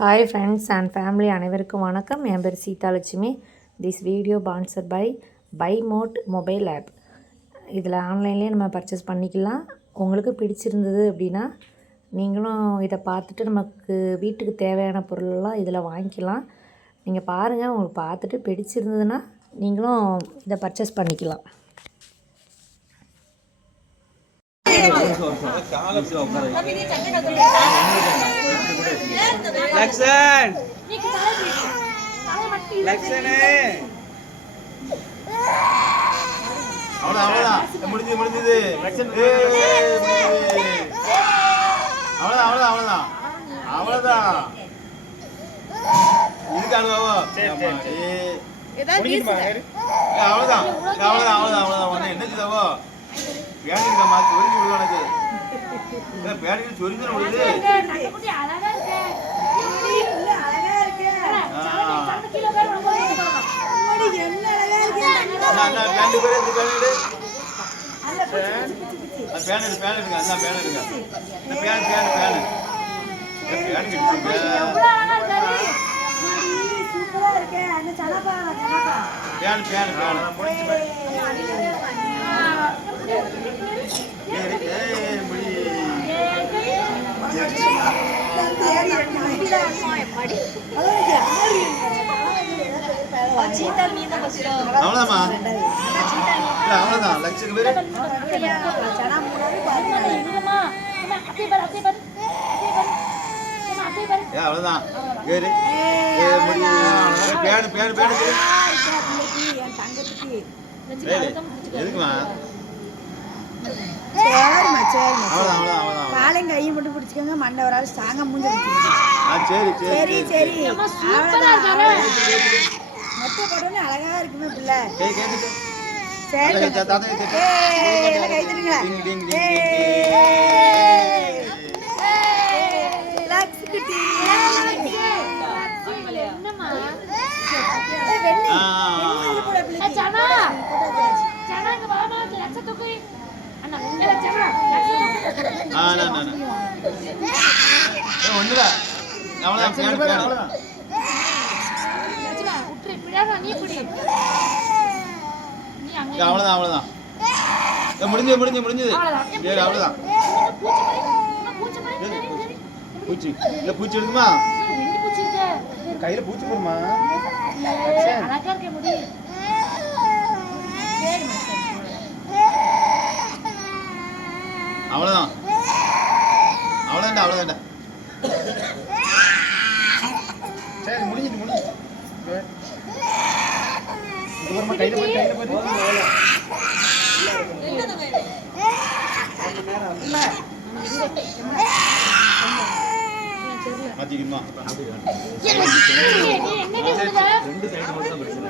Hi friends and family அனைவருக்கும் வணக்கம். என் பேர் Seethalakshmi. This video sponsored by Mod mobile app. இதில் ஆன்லைன்லேயே நம்ம பர்ச்சேஸ் பண்ணிக்கலாம். உங்களுக்கு பிடிச்சிருந்தது அப்படின்னா நீங்களும் இதை பார்த்துட்டு நமக்கு வீட்டுக்கு தேவையான பொருளெல்லாம் இதில் வாங்கிக்கலாம். நீங்கள் பாருங்கள், உங்களுக்கு பார்த்துட்டு பிடிச்சிருந்ததுன்னா நீங்களும் இதை பர்ச்சேஸ் பண்ணிக்கலாம். முடிஞ்சது அவ்வளவுதான். என்ன செய்தவோ பேடிக்கிட்ட மாற்றி ஒதுங்கி விடுவானது. பேடிக்கிட்ட சொரிஞ்சு விடுது. அவ்வளவுதான் லட்சம் பேரு அவ்வளவுதான். காலையும் கையும் மட்டும் பிடிச்சிக்கோங்க. மண்டை ஒரு ஆள் ஸ்ட்ராங்கா மூஞ்சி சரி சரி மொட்டை போட்டோன்னு அழகா இருக்குமே பிள்ளை. சரி கை தருங்க. அவ்வளவுதான். முடிஞ்சது. அவ்வளவுதான். பூச்சி இல்ல, பூச்சி இருக்குமா? கையில பூச்சி போடுமா? அவ்வளவுதான். சரி முடிஞ்சது. கையில போய் மாத்திக்குமா? ரெண்டு சைடு மட்டும் பிரச்சனை.